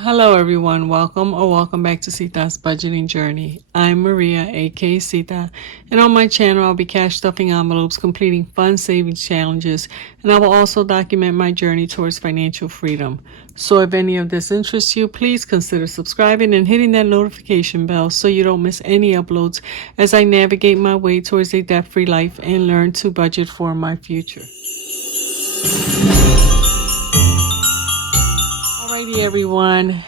Hello everyone, welcome back to Sita's budgeting journey. I'm Maria, aka Sita, and on my channel I'll be cash stuffing envelopes, completing fun savings challenges, and I will also document my journey towards financial freedom. So if any of this interests you, please consider subscribing and hitting that notification bell so you don't miss any uploads as I navigate my way towards a debt-free life and learn to budget for my future. Alrighty everyone,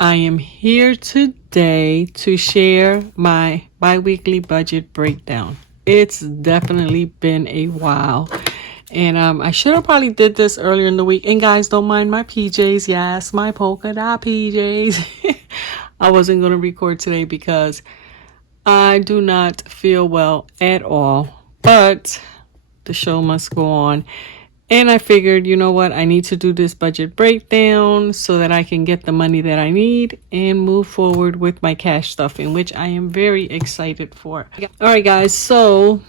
I am here today to share my bi-weekly budget breakdown. It's definitely been a while, and I should have probably did this earlier in the week. And guys, don't mind my PJs. Yes, my polka dot PJs. I wasn't going to record today because I do not feel well at all, but the show must go on. And I figured, you know what, I need to do this budget breakdown so that I can get the money that I need and move forward with my cash stuffing, which I am very excited for. All right, guys, so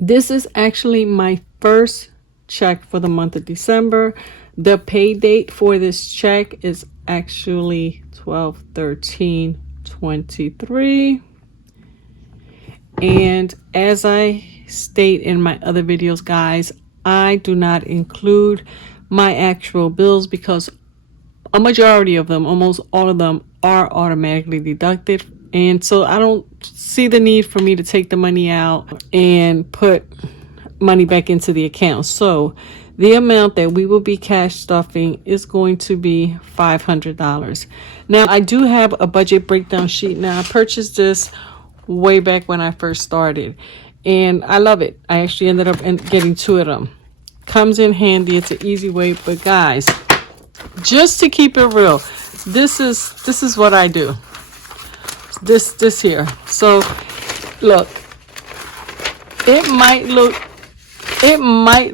this is actually my first check for the month of December. The pay date for this check is actually 12/13/23. And as I state in my other videos, guys, I do not include my actual bills because a majority of them, almost all of them, are automatically deducted. And so I don't see the need for me to take the money out and put money back into the account. So the amount that we will be cash stuffing is going to be $500. Now, I do have a budget breakdown sheet. Now, I purchased this way back when I first started, and I love it. I actually ended up getting two of them. Comes in handy. It's an easy way. But guys, just to keep it real, this is what I do. This here. So look, it might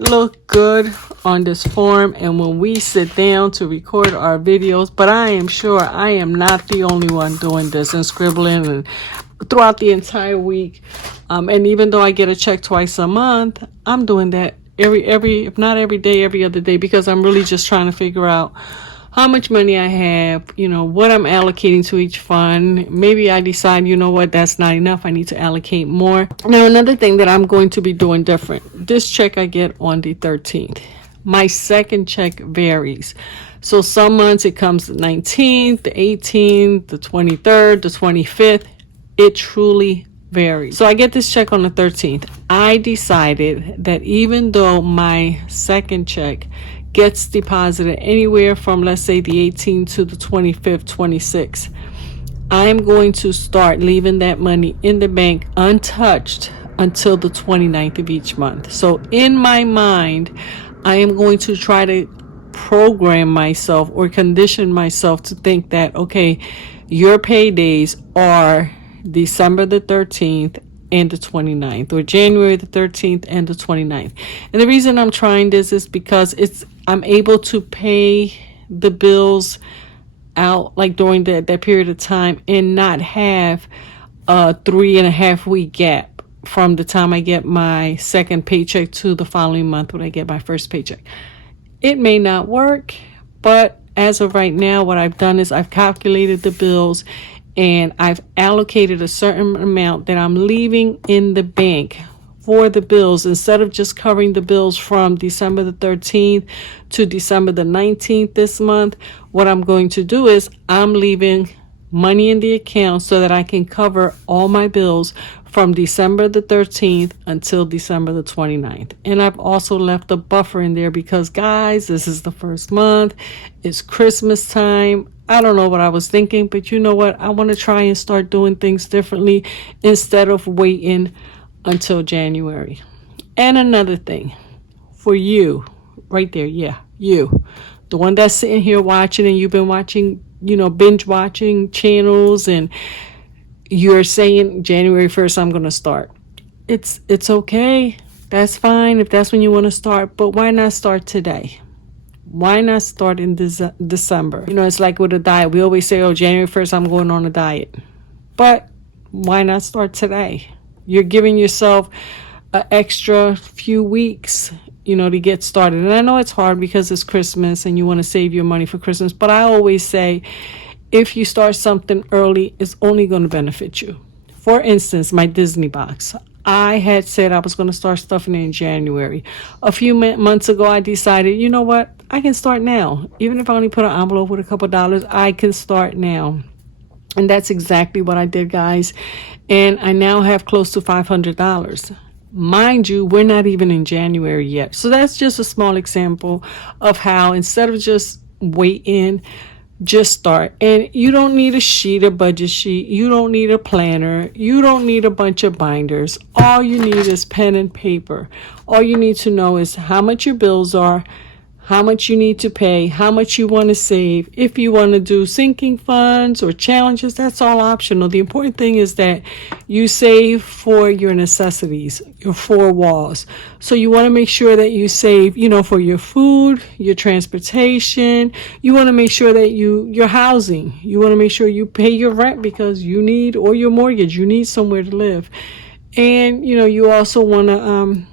look good on this form and when we sit down to record our videos, but I am sure I am not the only one doing this and scribbling and throughout the entire week. And even though I get a check twice a month, I'm doing that every if not every day, every other day, because I'm really just trying to figure out how much money I have, you know, what I'm allocating to each fund. Maybe I decide, you know what, that's not enough, I need to allocate more. Now, another thing that I'm going to be doing different, this check I get on the 13th. My second check varies. So some months it comes the 19th, the 18th, the 23rd, the 25th. It truly varies. So I get this check on the 13th. I decided that even though my second check gets deposited anywhere from, let's say, the 18th to the 25th, 26th, I'm going to start leaving that money in the bank untouched until the 29th of each month. So in my mind, I am going to try to program myself or condition myself to think that, okay, your paydays are December the 13th and the 29th, or January the 13th and the 29th. And the reason I'm trying this is because I'm able to pay the bills out like during that period of time and not have a 3.5 week gap from the time I get my second paycheck to the following month when I get my first paycheck. It may not work, but as of right now, what I've done is I've calculated the bills and I've allocated a certain amount that I'm leaving in the bank for the bills. Instead of just covering the bills from December the 13th to December the 19th this month, what I'm going to do is I'm leaving money in the account so that I can cover all my bills from December the 13th until December the 29th. And I've also left a buffer in there because, guys, this is the first month. It's Christmas time. I don't know what I was thinking, but you know what? I want to try and start doing things differently instead of waiting until January. And another thing for you right there. Yeah, you, the one that's sitting here watching and you've been watching, you know, binge watching channels and you're saying January 1st, I'm going to start. It's okay. That's fine if that's when you want to start, but why not start today? Why not start in December? You know, it's like with a diet. We always say, oh, January 1st, I'm going on a diet. But why not start today? You're giving yourself an extra few weeks to get started. And I know it's hard because it's Christmas and you want to save your money for Christmas, but I always say if you start something early, it's only going to benefit you. For instance, my Disney box. I had said I was going to start stuffing it in January. A few months ago, I decided, you know what? I can start now. Even if I only put an envelope with a couple dollars, I can start now. And that's exactly what I did, guys. And I now have close to $500. Mind you, we're not even in January yet. So that's just a small example of how instead of just waiting, just start. And you don't need a budget sheet. You don't need a planner. You don't need a bunch of binders. All you need is pen and paper. All you need to know is how much your bills are, how much you need to pay, how much you want to save. If you want to do sinking funds or challenges, that's all optional. The important thing is that you save for your necessities, your four walls. So you want to make sure that you save, for your food, your transportation. You want to make sure that your housing. You want to make sure you pay your rent because you need, or your mortgage, you need somewhere to live. And, you also want to,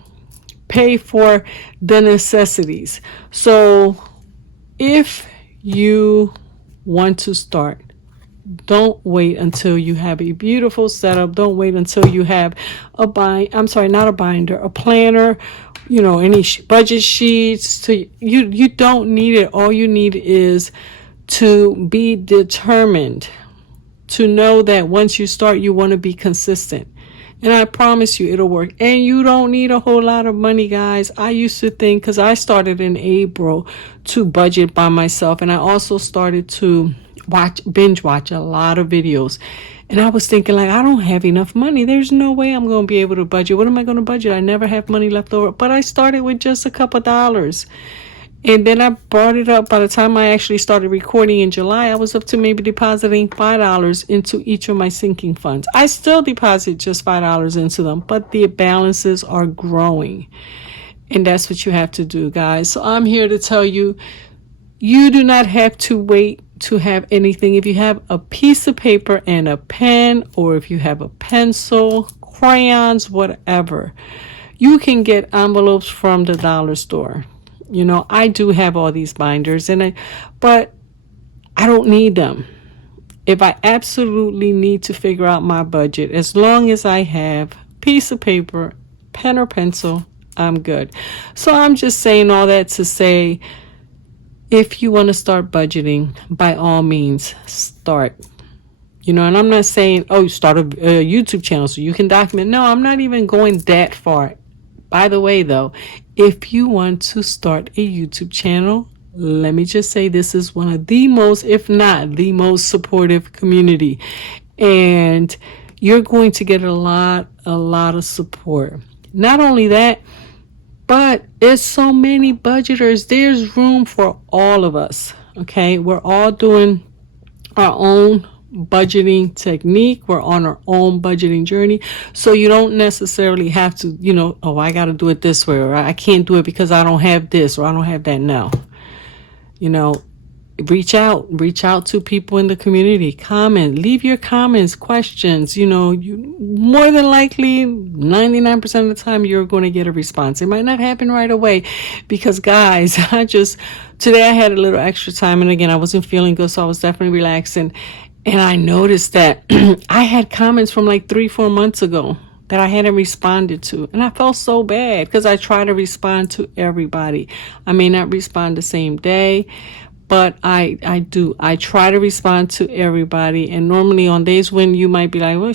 pay for the necessities. So if you want to start, don't wait until you have a beautiful setup. Don't wait until you have a planner, any budget sheets. You don't need it. All you need is to be determined, to know that once you start, you want to be consistent. And I promise you it'll work. And you don't need a whole lot of money, guys. I used to think, because I started in April to budget by myself. And I also started to binge watch a lot of videos. And I was thinking, I don't have enough money. There's no way I'm going to be able to budget. What am I going to budget? I never have money left over. But I started with just a couple dollars. And then I brought it up. By the time I actually started recording in July, I was up to maybe depositing $5 into each of my sinking funds. I still deposit just $5 into them, but the balances are growing. And that's what you have to do, guys. So I'm here to tell you, you do not have to wait to have anything. If you have a piece of paper and a pen, or if you have a pencil, crayons, whatever, you can get envelopes from the dollar store. I do have all these binders, but I don't need them. If I absolutely need to figure out my budget, as long as I have piece of paper, pen or pencil, I'm good. So I'm just saying all that to say, if you want to start budgeting, by all means, start. And I'm not saying, start a YouTube channel so you can document. No, I'm not even going that far. By the way, though, if you want to start a YouTube channel, let me just say this is one of the most, if not the most supportive community. And you're going to get a lot of support. Not only that, but there's so many budgeters. There's room for all of us. Okay, we're all doing our own budgeting technique. We're on our own budgeting journey. So you don't necessarily have to, I got to do it this way, or I can't do it because I don't have this or I don't have that. No, reach out to people in the community, comment, leave your comments, questions. You more than likely 99% of the time you're going to get a response. It might not happen right away because, guys, today I had a little extra time, and again, I wasn't feeling good, so I was definitely relaxing. And I noticed that I had comments from 3-4 months ago that I hadn't responded to. And I felt so bad because I try to respond to everybody. I may not respond the same day, but I do. I try to respond to everybody. And normally on days when you might be like, well,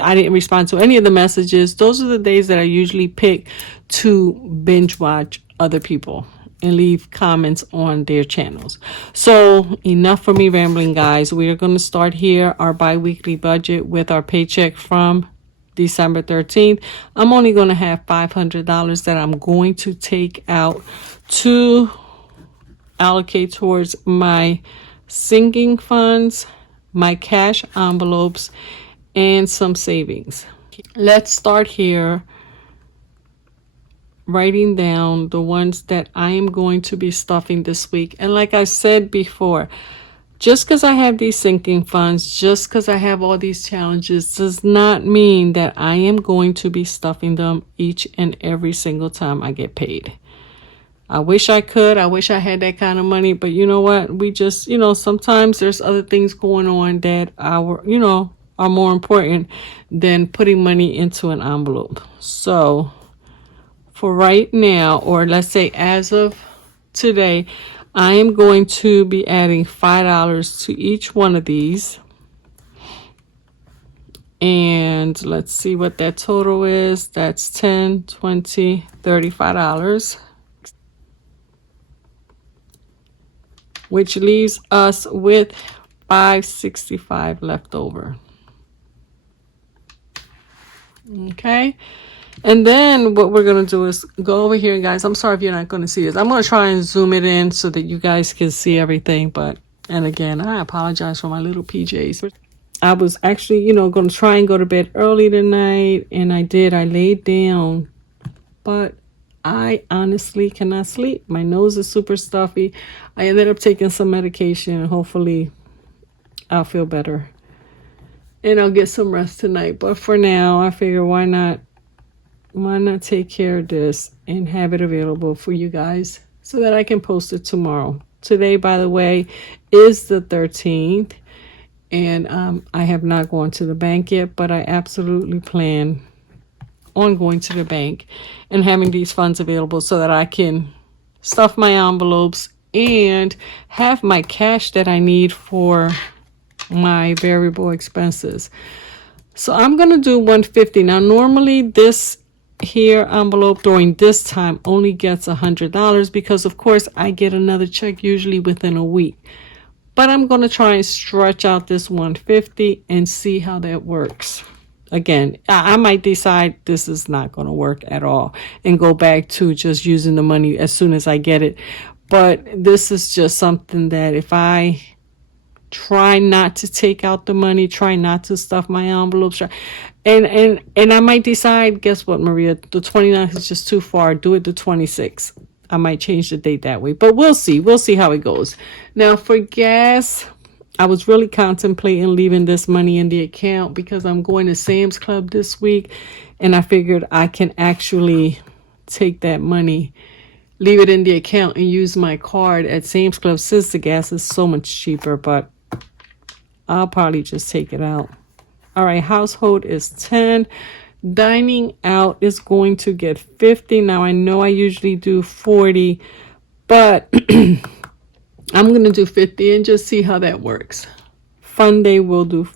I didn't respond to any of the messages, those are the days that I usually pick to binge watch other people and leave comments on their channels. So enough for me rambling, guys. We are going to start here our bi-weekly budget with our paycheck from December 13th. I'm only going to have $500 that I'm going to take out to allocate towards my sinking funds, my cash envelopes, and some savings. Let's start here writing down the ones that I am going to be stuffing this week. And like I said before, Just because I have these sinking funds, just because I have all these challenges, does not mean that I am going to be stuffing them each and every single time I get paid. I wish I could. I wish I had that kind of money. But you know what? We just, sometimes there's other things going on that are more important than putting money into an envelope. So for right now, or let's say as of today, I am going to be adding $5 to each one of these. And let's see what that total is. That's $10, $20, $35. Which leaves us with $5.65 left over. Okay. And then what we're going to do is go over here, guys. I'm sorry if you're not going to see this. I'm going to try and zoom it in so that you guys can see everything. And again, I apologize for my little PJs. I was actually, going to try and go to bed early tonight. And I did. I laid down. But I honestly cannot sleep. My nose is super stuffy. I ended up taking some medication. Hopefully, I'll feel better. And I'll get some rest tonight. But for now, I figure why not take care of this and have it available for you guys so that I can post it tomorrow. Today, by the way, is the 13th. And I have not gone to the bank yet, but I absolutely plan on going to the bank and having these funds available so that I can stuff my envelopes and have my cash that I need for my variable expenses. So I'm going to do $150. Now, normally this here envelope during this time only gets $100 because, of course, I get another check usually within a week. But I'm going to try and stretch out this $150 and see how that works. Again, I might decide this is not going to work at all and go back to just using the money as soon as I get it. But this is just something that if I try not to take out the money, try not to stuff my envelopes, and I might decide, guess what, Maria, the 29th is just too far. Do it the 26th. I might change the date that way, but we'll see. We'll see how it goes. Now for gas, I was really contemplating leaving this money in the account because I'm going to Sam's Club this week, and I figured I can actually take that money, leave it in the account, and use my card at Sam's Club since the gas is so much cheaper, but I'll probably just take it out. All right, household is 10. Dining out is going to get 50. Now, I know I usually do 40, but I'm going to do 50 and just see how that works. Fun day will do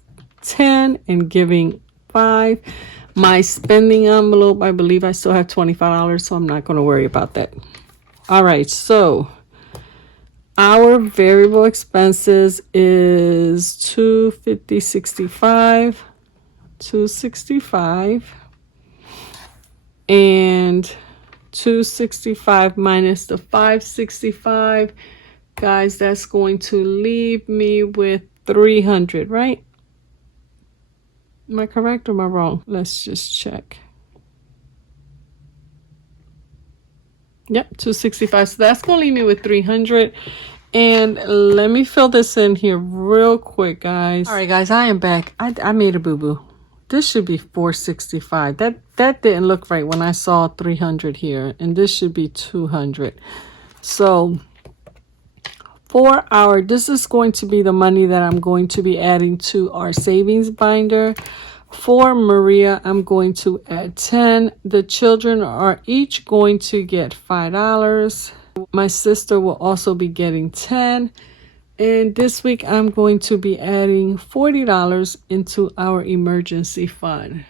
10 and giving 5. My spending envelope, I believe I still have $25, so I'm not going to worry about that. All right, so our variable expenses is $250.65. $265 and $265 minus the $565, guys, that's going to leave me with $300, right? Am I correct or am I wrong? Let's just check. Yep, $265. So that's going to leave me with $300. And let me fill this in here real quick, guys. All right, guys, I am back. I made a boo-boo. This should be $465. That didn't look right when I saw 300 here, and this should be 200. So for this is going to be the money that I'm going to be adding to our savings binder. For Maria, I'm going to add 10. The children are each going to get $5. My sister will also be getting 10. And this week, I'm going to be adding $40 into our emergency fund.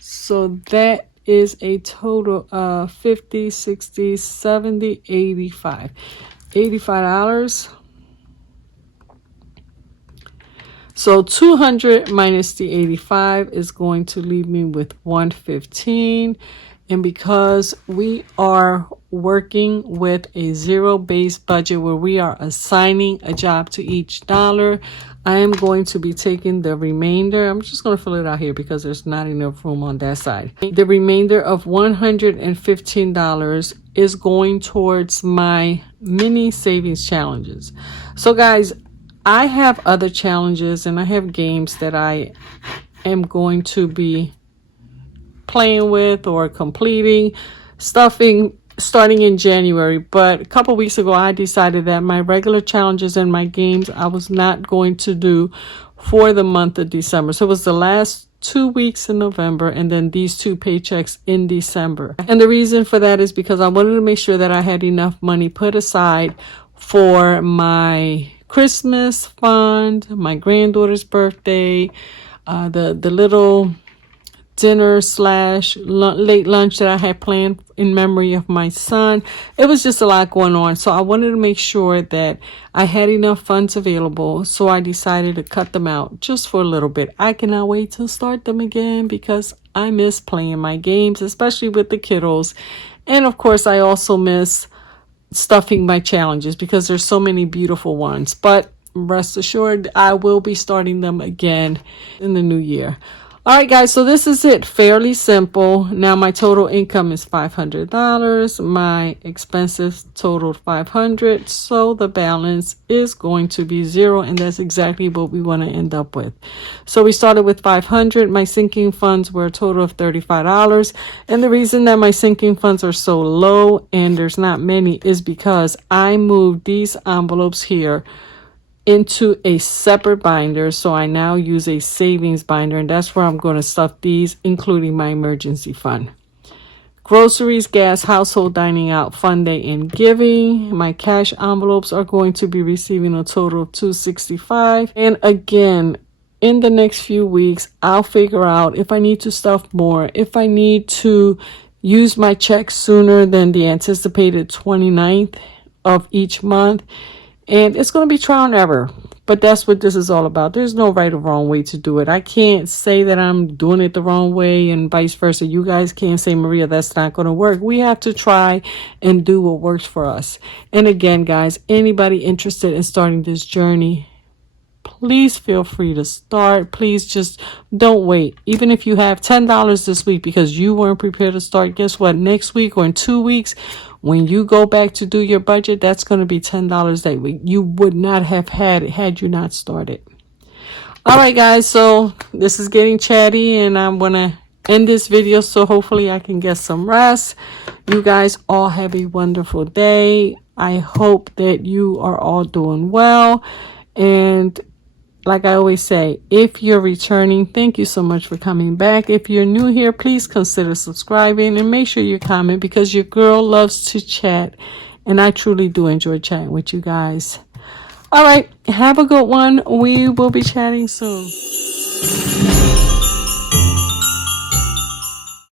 So that is a total of 50, 60, 70, 85. $85. So 200 minus the 85 is going to leave me with 115. And because we are working with a zero-based budget where we are assigning a job to each dollar, I am going to be taking the remainder. I'm just going to fill it out here because there's not enough room on that side. The remainder of $115 is going towards my mini savings challenges. So guys, I have other challenges and I have games that I am going to be playing with or completing, starting in January. But a couple weeks ago, I decided that my regular challenges and my games I was not going to do for the month of December. So it was the last 2 weeks in November and then these 2 paychecks in December. And the reason for that is because I wanted to make sure that I had enough money put aside for my Christmas fund, my granddaughter's birthday, the little dinner / late lunch that I had planned in memory of my son. It was just a lot going on. So I wanted to make sure that I had enough funds available. So I decided to cut them out just for a little bit. I cannot wait to start them again because I miss playing my games, especially with the kiddos. And of course, I also miss stuffing my challenges because there's so many beautiful ones. But rest assured, I will be starting them again in the new year. All right, guys, so this is it. Fairly simple. Now, my total income is $500. My expenses totaled $500. So the balance is going to be 0, and that's exactly what we want to end up with. So we started with $500. My sinking funds were a total of $35. And the reason that my sinking funds are so low and there's not many is because I moved these envelopes here into a separate binder. So I now use a savings binder, and that's where I'm going to stuff these, including my emergency fund. Groceries, gas, household dining out, fun day, and giving. My cash envelopes are going to be receiving a total of $265. And again, in the next few weeks, I'll figure out if I need to stuff more, if I need to use my check sooner than the anticipated 29th of each month. And it's going to be trial and error. But that's what this is all about. There's no right or wrong way to do it. I can't say that I'm doing it the wrong way and vice versa. You guys can't say, Maria, that's not going to work. We have to try and do what works for us. And again, guys, anybody interested in starting this journey, please feel free to start. Please just don't wait. Even if you have $10 this week because you weren't prepared to start, guess what? Next week or in 2 weeks, when you go back to do your budget, that's going to be $10 that week you would not have had you not started. All right, guys. So this is getting chatty and I'm going to end this video. So hopefully I can get some rest. You guys all have a wonderful day. I hope that you are all doing well. And like I always say, if you're returning, thank you so much for coming back. If you're new here, please consider subscribing and make sure you comment because your girl loves to chat. And I truly do enjoy chatting with you guys. All right. Have a good one. We will be chatting soon.